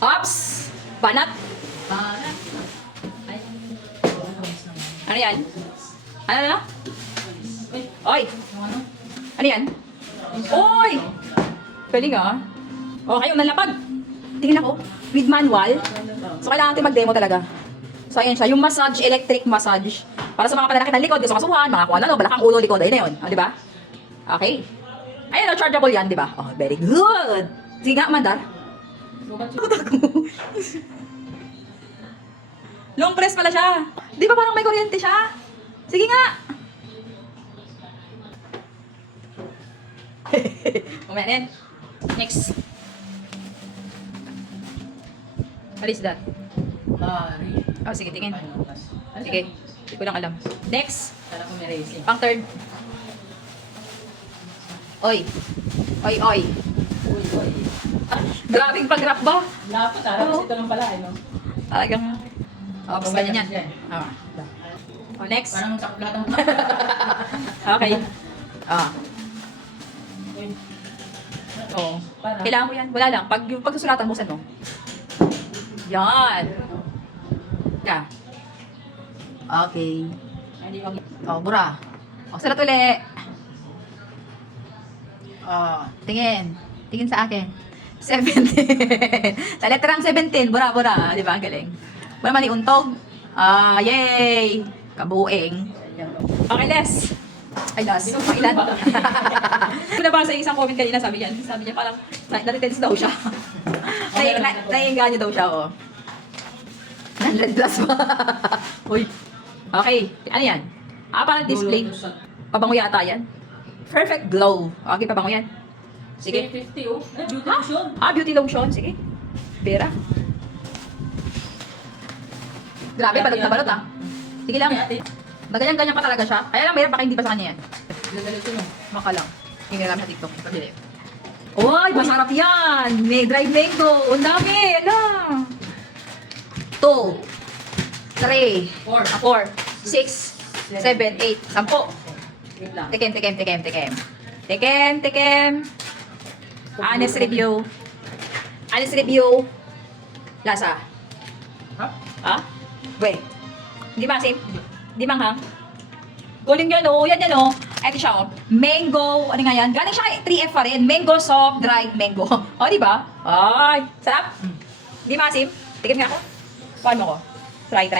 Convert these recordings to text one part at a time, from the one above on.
Ops! Banat! Banat. Ay. Ano yan? Ano na? Uy, Oy! ano? Ano yan? Oy! Galing ah. O, kayo nalapag. Tingnan ako. With manual. So, kailangan natin mag-demo talaga. So, ayan siya. Yung massage, electric massage. Para sa mga pananakit ng likod, gusto kasuhan, mga kung ano, balakang ulo, likod. Ayun na yun. O, di ba? Okay. Ayun, chargeable yan, di ba? Oh, very good. Sige nga, Mandar. Long press pala siya. Di ba parang may kuryente siya? Sige nga. Mamaya na yan. Next. What is that? Oh, sige, tingin. Sige. Hindi ko lang alam. Next. Kala ko may racing. Pang third. Oy. Oy, oy. Uy, uy. Grabing pag-rap ba? Dapat Oo. Ito lang pala, eh, no? Talagang. Oh, basta ganyan yan. Yan. Ah. Oh, next. Parang lahat ng... Okay. Ah. Uy. Oh. Para. Kailangan mo yan. Wala lang. Pag yung pagsusulatan mo, saan mo? Yan. Yeah. Okay. Hindi mag... Oh, bura. Oh, salat uli. Oh, tingin. Tingin sa akin. 17. Sa letrang 17. Bura, bura. Di ba? Ang galing. Bura man iuntog. Ah, yay. Kabuing. Okay, Les. Ay, Les. Ilan? Kung nabasa yung isang comment kanina, sabi niya parang na-retense daw siya. Naiinganyo daw siya, oh. 100 plus pa. Uy. Okay. Ano yan? Ah, parang display. Pabango yata yan. Perfect glow. Okay, pabango yan. Sige. 50, oh. Ay, beauty lotion. Ah, beauty lotion. Sige. Vera. Grabe, balot na balot ah. Sige lang. Ganyan-ganyan pa talaga siya. Kaya lang, mayroon baka hindi pa sa kanya yan. Beauty lotion, oh. Maka lang. Tingnan namin sa TikTok. Pagdili. Uy, masarap yan. May dried mango. Ang dami. Ala. 2, 3, 4, 6, 7, 8, 10. Wait lang. Tikim, tikim, tikim, tikim. Tikim, tikim. Honest review. Honest review. Lasa. Ha? Ha? Wait. Hindi masim? Hindi manghang? Galing yan o. Yan yan o. Ito siya o. Mango. Ano nga yan? Galing siya kay 3F pa rin. Mango soft dried mango. O, di ba? Ay. Sarap. Hindi masim? Tikim nga ako. Paano ko? Try.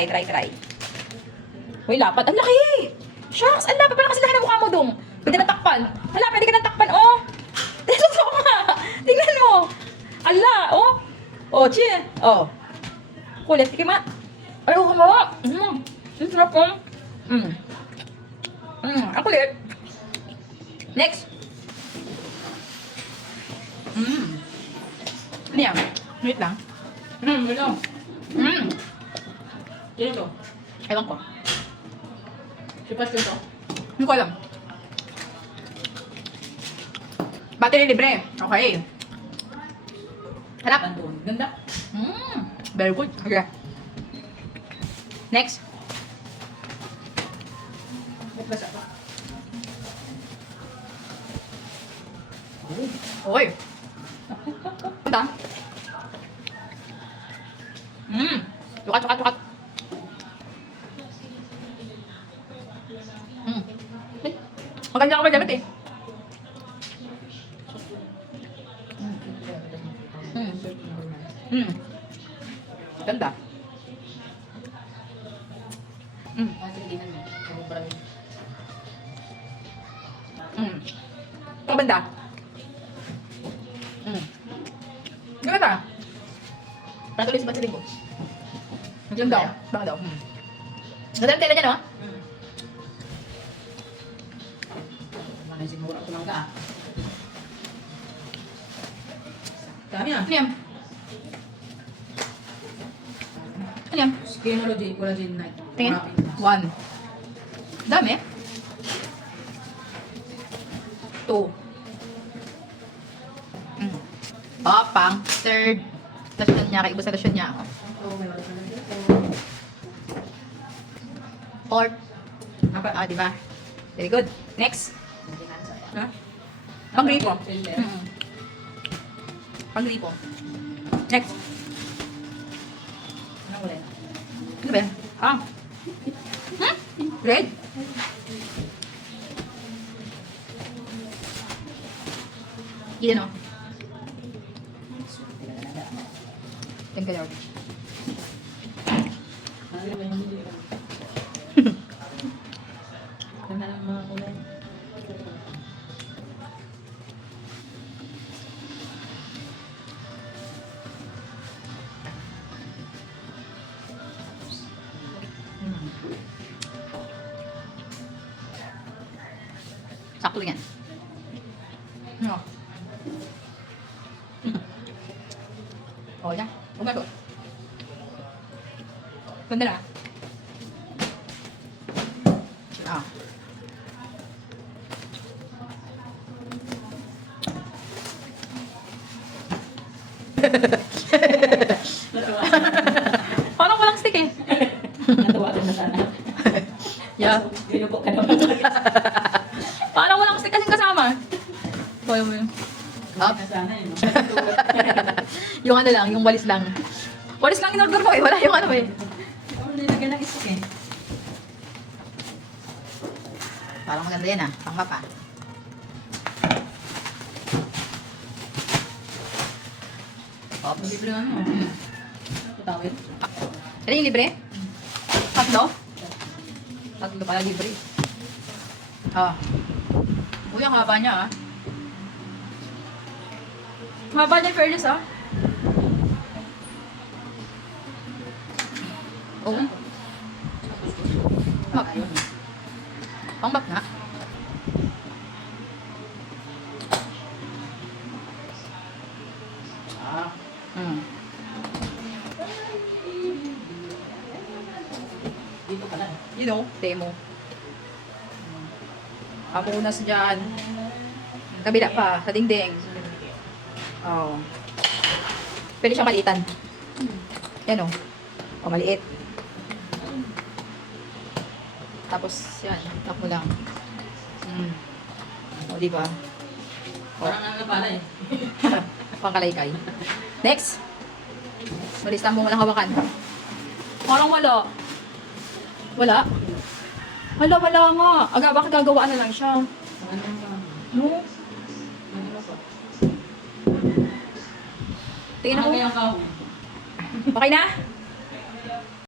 Uy, lapat. Ang laki! Shucks! Ang lapat. Parang kasi laki ng mukha mo dong. Pwede na takpan. Hala, pwede ka na takpan. Oh! Totoo nga. Tingnan mo. Ala, oh. Oh, cheer. Oh. Kulit. Tikim nga. Ay, oh, mo. Ang sarap po. Ang kulit. Next. Ano yan? Wait lang. Wait lang. Sino to? Ewan ko. Si Pastor to? Hindi ko alam. Battery libre. Okay. Harap. Nandun. Ganda. Very good. Okay. Next. Ba't basa pa? Oy. Punta. Tukat. Ay, maganda ka ba gamit eh? Ganda. Tingnan mo. Sobra yun. Ito banda. Ganda. Patuloy sa batsiling ko. Ganda. Baka daw. Ganda ang tela niya, no? Manay siguro ako lang ka. Dami ah. Ano yan? Ano yan? Skinology, collagen night. Tingin. Rapid. 1. Dami. 2. Pang third. Lasyon niya. Kaibos sa lasyon niya ako. Oh, meron. Fourth. Ah, di ba? Very good. Next. Ha? Pang gripo. Pang gripo. Next. Red? Yan o. Thank you, Lord. Ganda ng mga kulay. Sakto lang yan. No. Oh, yan. Huwag na to. Ganda na. Ah. Natuwa. Parang walang stick eh. Natuwa ka na sana. Yeah. Ginubo ka naman. Parang walang stick kasing kasama. Kaya mo yun. Up. Na sana eh. Yung ano lang, yung walis lang. Walis lang in-order mo eh. Wala yung ano eh. Ikaw nilagyan ng isik eh. Parang maganda yan ah. Pangmapa. Oops. Libre ano. Patawid. Ano yung libre? Tatlo? Tatlo pala libre. Ah. Uy, ang haba niya ah. Haba niya, fairness ah. Oo. Map. Pang map nga. Ah. Dito pala. You know, demo. Papunas dyan. Kabila pa, sa dingding. Oh. Pwede siyang maliitan. Yan o. O, maliit. Tapos, yan. Tap mo lang. O, diba? Parang ano pala eh. Pangkalaykay. Next. Malistan mo walang hawakan. Parang wala. Wala? Wala nga. Aga, baka gagawaan na lang siya. Ano ba? No? Ano ba? Tingnan Ano mo. kaya ka? Okay na?